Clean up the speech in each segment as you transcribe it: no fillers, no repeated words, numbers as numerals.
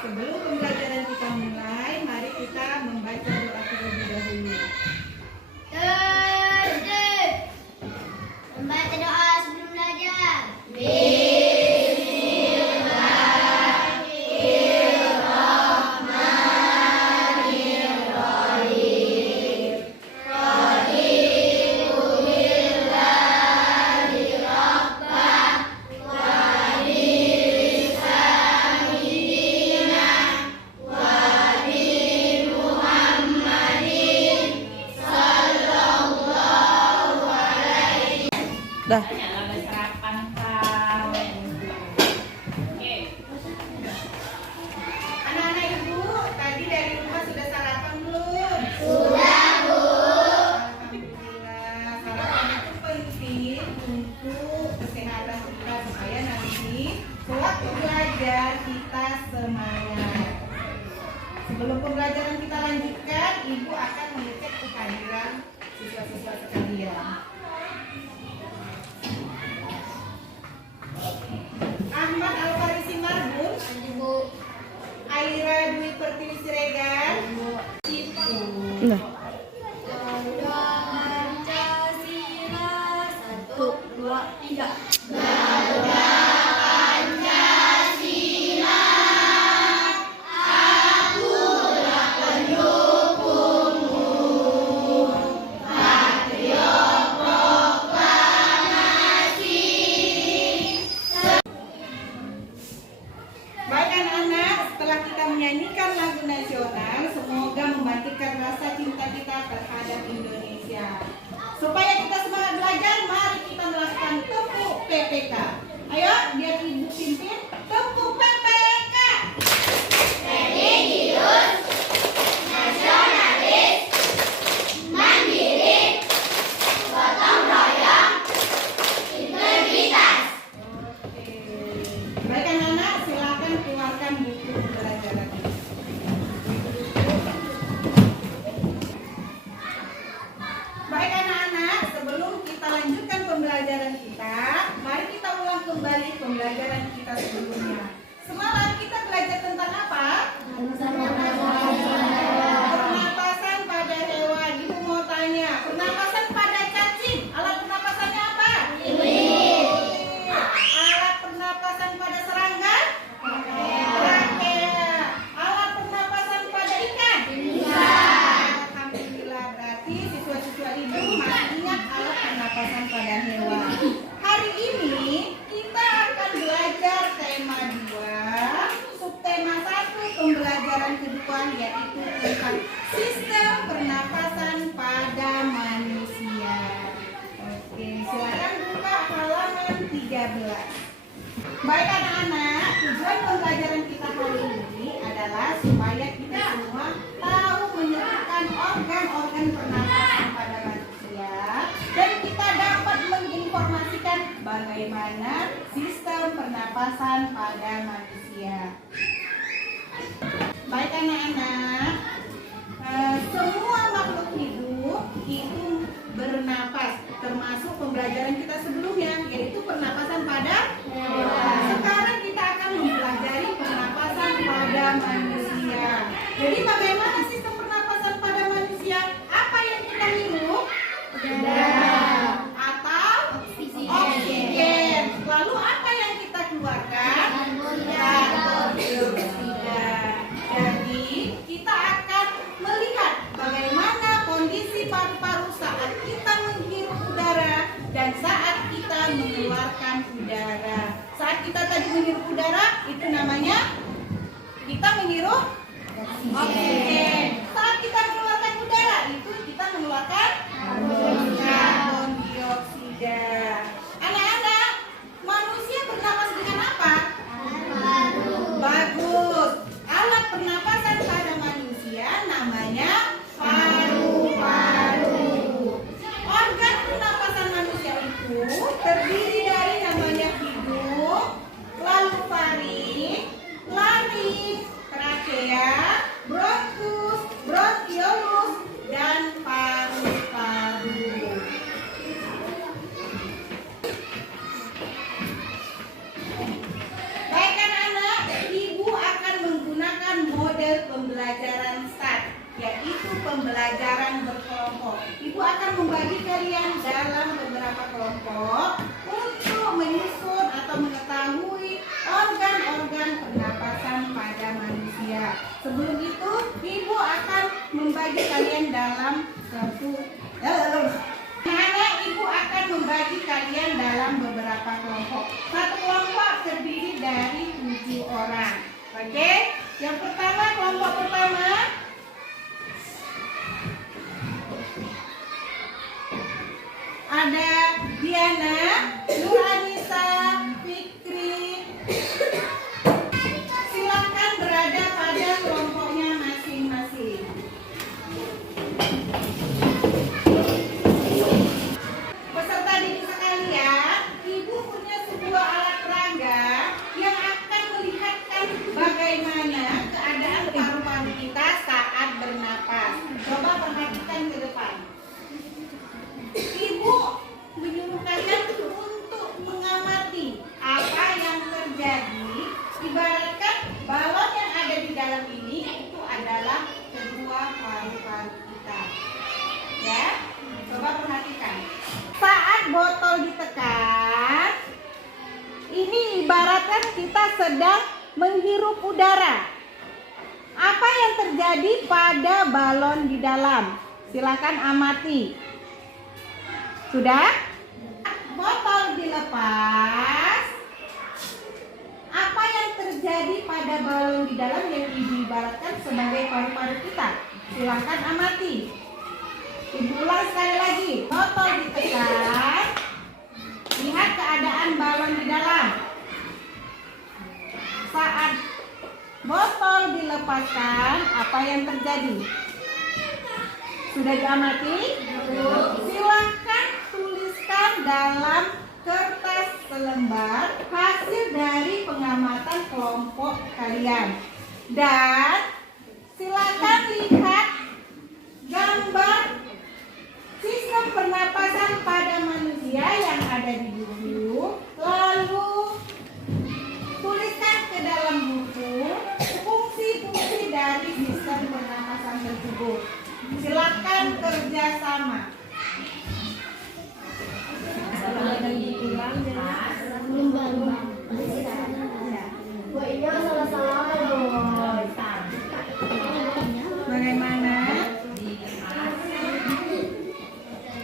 Sebelum pembelajaran kita mulai, mari kita membaca doa terlebih dahulu. Membaca doa sebelum belajar. Dah. Anak-anak ibu, tadi dari rumah sudah sarapan belum? Sudah, Bu. Alhamdulillah, sarapan itu penting untuk kesehatan kita supaya nanti sewaktu belajar kita semangat. Sebelum pembelajaran kita lanjutkan, ibu akan mengecek kehadiran siswa-siswa sekalian. Ahmad Alfarisi Marbun, Bu. Aira Dwi Pertiwi Siregar. Nah. Pancasila 1, 2, 3. Baik anak-anak, setelah kita menyanyikan lagu nasional, semoga membangkitkan rasa cinta kita terhadap Indonesia. Supaya kita semangat belajar, mari kita melakukan tepuk PPK. Ayo, biar ibu pimpin tepuk PPK. Religius, nasionalis, mandiri, gotong royong, integritas. Oke. Baik anak-anak, silakan keluarkan buku pelajaran. Baik anak-anak, sebelum kita lanjutkan pembelajaran kita, mari kita ulang kembali pembelajaran kita sebelumnya. Semalam kita belajar tentang apa? Pernapasan pada hewan. Ibu mau tanya, pernapasan pada cacing, alat pernapasannya apa? Alat pernapasan pada serangga? Trachea. Alat pernapasan pada ikan? Alhamdulillah, berarti siswa-siswa ibu masih ingat alat pernapasan pada hewan. Hari ini kita akan belajar tema 2, subtema 1 pembelajaran kedua, yaitu tentang sistem pernapasan pada manusia. Oke, silakan buka halaman 13. Baik anak-anak, tujuan pembelajaran kita hari ini adalah supaya kita semua tahu menyebutkan organ-organ pernapasan pada manusia dan kita dapat menginformasikan bagaimana sistem pernapasan pada manusia. Baik anak-anak, semua makhluk hidup itu bernapas, termasuk pembelajaran kita sebelumnya, yaitu pernapasan pada hewan. Sekarang kita akan mempelajari pernapasan pada manusia. Jadi bagaimana sistem pernapasan pada manusia? Apa yang kita hirup? Udara. Atau oksigen. Lalu apa yang kita keluarkan? Karbon dioksida. Jadi kita akan melihat bagaimana kondisi paru-paru saat kita menghirup udara dan saat kita mengeluarkan udara. Saat kita tadi menghirup udara, itu namanya kita menghirup oksigen. Saat kita mengeluarkan udara, itu kita mengeluarkan karbon dioksida. Anak-anak, manusia bernapas dengan apa? Bagus. Alat pernapasan pada manusia namanya paru-paru. Organ pernapasan manusia itu terdiri dari namanya hidung, lalu faring, laring, trakea, bronkus, bronkiolus, dan paru-paru. pembelajaran start, yaitu pembelajaran berkelompok. Ibu akan membagi kalian dalam beberapa kelompok untuk menyusun atau mengetahui organ-organ pernapasan pada manusia. Sebelum itu, Ibu akan membagi kalian dalam Ibu akan membagi kalian dalam beberapa kelompok. Satu kelompok terdiri dari 7 orang. Oke? Yang pertama, kelompok pertama ada Diana, Nuranisa, Fikri. Silakan berada pada kelompoknya masing-masing. Peserta didik sekalian, Ibu punya sebuah alat peraga yang akan melihatkan bagaimana keadaan paru-paru kita saat bernapas. Coba perhatikan ke depan. Ibu menyuruh kalian untuk mengamati apa yang terjadi. Ibaratkan balon yang ada di dalam ini itu adalah kedua paru-paru kita. Ya, coba perhatikan. Saat botol ditekan, ini ibaratkan kita sedang menghirup udara. Apa yang terjadi pada balon di dalam? Silakan amati. Sudah? Botol dilepas. Apa yang terjadi pada balon di dalam yang diibaratkan sebagai paru-paru kita? Silakan amati. Ibu ulang sekali lagi. Botol ditekan. Lihat keadaan balon di dalam. Saat botol dilepaskan, apa yang terjadi? Sudah diamati? Silakan tuliskan dalam kertas selembar hasil dari pengamatan kelompok kalian. Dan silakan lihat gambar sistem pernapasan pada manusia yang ada di buku. Lalu tuliskan ke dalam buku fungsi-fungsi dari sistem pernapasan tersebut. Silakan kerjasama. Bagaimana?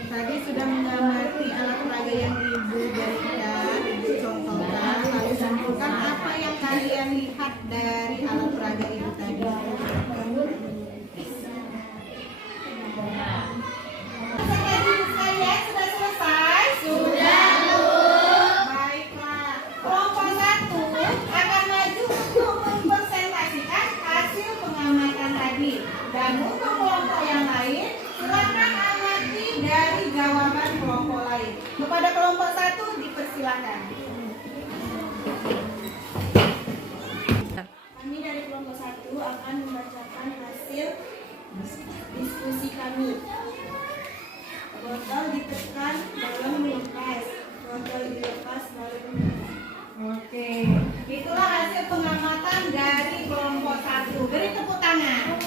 Tadi sudah mengamati alat peraga yang Ibu berikan, Ibu contohkan, lalu sampaikan apa yang kalian lihat dari alat peraga Ibu tadi. Kalian sudah selesai? Sudah, Bu. Baiklah. Kelompok 1 akan maju untuk mempresentasikan hasil pengamatan tadi. Dan untuk kelompok yang lain, silakan amati dari jawaban kelompok lain. Kepada kelompok 1 dipersilakan. Kami dari kelompok 1 akan membacakan hasil diskusi kami. Botol ditekan, balon melepas. Botol dilepas, balon melepas. Oke, itulah hasil pengamatan dari kelompok 1. Beri tepuk tangan.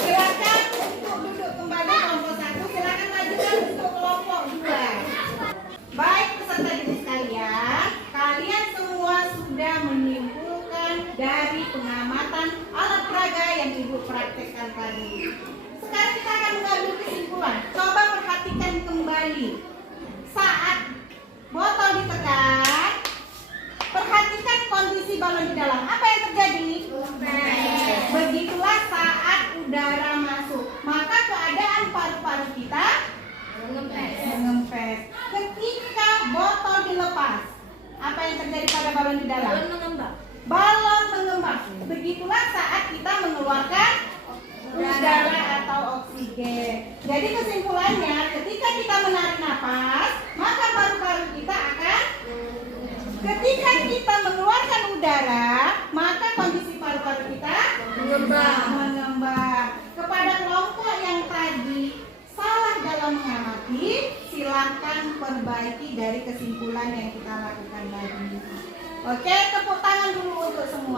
Silakan untuk duduk kembali kelompok 1. Silakan majukan untuk kelompok 2. Baik peserta didik sekalian, kalian semua sudah menyimpulkan dari pengamatan alat peraga yang Ibu praktekkan tadi. Sekarang kita akan mengambil kesimpulan. Coba perhatikan kembali. Saat botol ditekan, perhatikan kondisi balon di dalam. Apa yang terjadi? Begitulah saat udara masuk. Maka keadaan paru-paru kita mengempes. Ketika botol dilepas, apa yang terjadi pada balon di dalam? Balon mengembang. Begitulah saat kita mengeluarkan udara atau oksigen. Jadi kesimpulannya, ketika kita menarik napas, maka paru-paru kita akan, ketika kita mengeluarkan udara, maka kondisi paru-paru kita mengembang. Kepada kelompok yang tadi salah dalam mengamati, silahkan perbaiki dari kesimpulan yang kita lakukan tadi. Oke, tepuk tangan dulu untuk semua.